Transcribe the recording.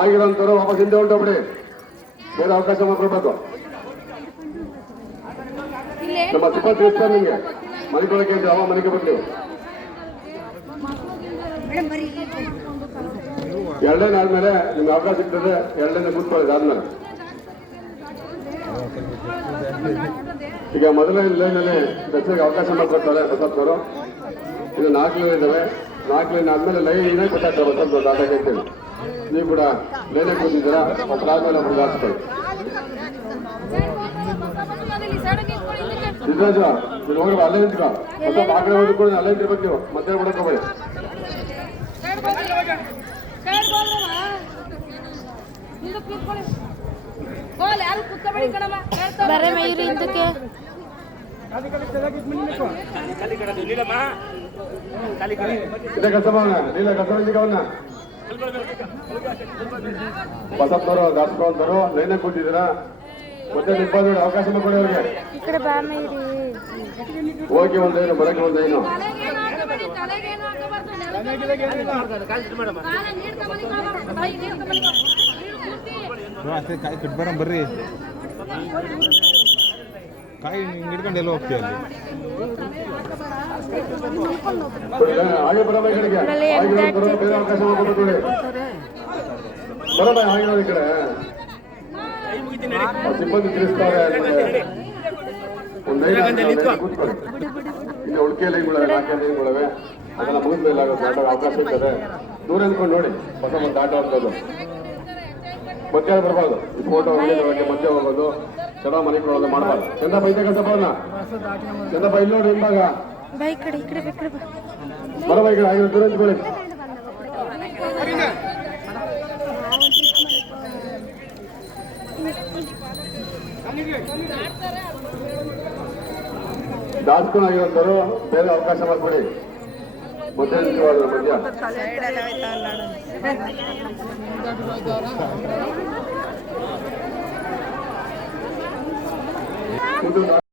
ಆಗಿರೋಂಥವ್ರು ವಾಪಸ್ ಹಿಂದೆ ಹೊರಟೋಗ್ಬಿಡಿ, ಬೇರೆ ಅವಕಾಶ ಮಾಡ್ಕೊಡ್ಬೇಕು. ನಮ್ಮ ಸಿಬ್ಬಂದಿ ತಿಳಿಸ್ತಾರೆ ನಿಮಗೆ ಮನೆಗೊಳಗೆ ಅವ ಮನೆಗೆ ಬರ್ತೀವಿ. ಎರಡನೇ ಆದ್ಮೇಲೆ ನಿಮ್ಗೆ ಅವಕಾಶ ಸಿಗ್ತದೆ, ಎರಡನೇ ಕೂತ್ಕೊಳ್ಳಿ ಆದ್ಮೇಲೆ. ಈಗ ಮೊದಲನೇ ಲೈನಲ್ಲಿ ದರ್ಶನಿಗೆ ಅವಕಾಶ ಮಾಡಿಕೊಡ್ತಾರೆ ಬಸಪ್ಪನವರು. ಇದು 4 ಲೈನ್ ಇದ್ದಾವೆ, 4 ಲೈನ್ ಆದ್ಮೇಲೆ ಲೈನೇ ಗೊತ್ತಾಗ್ತದೆ ಬಸಪ್ಪನವರು ದಾಟಕ್ಕೆ ಅಂತೇಳಿ. ನೀವು ಕೂಡ ಲೈನೇ ಕೂತಿದ್ದೀರಾ, ಒಬ್ಬರಾದ್ಮೇಲೆ ಒಬ್ಬರು ದಾಟಿಸ್ಕೊಳ್ಳಿ. ಸಿದ್ದರಾಜ ನೀನು ಹೋಗಿ ಅಲ್ಲೇ ನಿಂತ್ಕೊ, ಸ್ವಲ್ಪ ಆ ಕಡೆ ಹೋಗ್ಕೊಂಡು ಅಲ್ಲೇ ನಿಂತಿರ್ಬೇಕು ನೀವು, ಮತ್ತೆ ಬಿಡಕ್ಕೆ ಹೋಗಿ. ಬರೇ ಮಯೂರಿ ಹಿಂದಕ್ಕೆ ಬಸಪ್ಪನವರು ದಾಟ್ಸ್ಕೊಂಡ್ರು ಲೈನಾಗ ಕೂತಿದ್ದೀರಾ, ಮತ್ತೆ ನಿಬ್ಬಾದ ಅವಕಾಶ ಮಾಡ್ಕೊಡಿ ಅವ್ರಿಗೆ. ಈ ಕಡೆ ಬಾ ಮಯೂರಿ. ಹೋಗಿ ಒಂದೇನು ಬರಕ್ಕೆ ಒಂದೇನು. ಕಾಯಿ ಕಟ್ಬಾರ ಬರ್ರಿ, ಕಾಯಿ ಹಿಡ್ಕೊಂಡು ಎಲ್ಲ ಹೋಗ್ತೀವಿ ಅಲ್ಲಿ. ಹಾಗೆ ಬರಮ್ಮ ಈ ಕಡೆಗೆ, ಬೇರೆ ಅವಕಾಶ ಮಾಡ್ಕೊಡ್ತೀವಿ. ಬರಮ್ಮ ಆಗಿರೋ ಈ ಕಡೆ ಸಿಬ್ಬಂದಿ ತಿಳಿಸ್ತಾರೆ. ಒಂದು ಕೂತ್ಕೊಳ್ಳಿ. ಇನ್ನು ಉಳ್ಕೆ ಲೈನ್ಗಳಿವೆ, 4 ಲೈನ್ಗಳಿವೆ, ಅದೆಲ್ಲ ಮುಗಿದ ಮೇಲೆ ಆಗುತ್ತೆ, ಅವಕಾಶ ಇರ್ತದೆ. ದೂರ ನಿಂತ್ಕೊಂಡು ನೋಡಿ ಹೊಸ ಒಂದು ಆಟ ಆಡ್ಬೋದು. ಮಧ್ಯ ಬರಬಾರ್ದು, ಈ ಫೋಟೋ ಮಧ್ಯೆ ಹೋಗೋದು, ಚಲೋ ಮನೆಗೆ ಬರೋದು ಮಾಡಬಾರ್ದು. ಚಂದಪ್ಪ ಐತೆ ಕಸಪ್ಪನ, ಚಂದಪ್ಪ ಇಲ್ಲಿ ನೋಡಿ ಹಿಂಬಾಗ ಬರಬ ಈ ಕಡೆ ಆಗಿರೋ ದೂರ ನಿಂತ್ಕೊಳ್ಳಿ. ದಾಸ್ಕೊಂಡಿರೋಂಥವ್ರು ಬೇರೆ ಅವಕಾಶ ಮಾಡ್ಕೊಡಿ. ಮಧ್ಯ ಮಧ್ಯ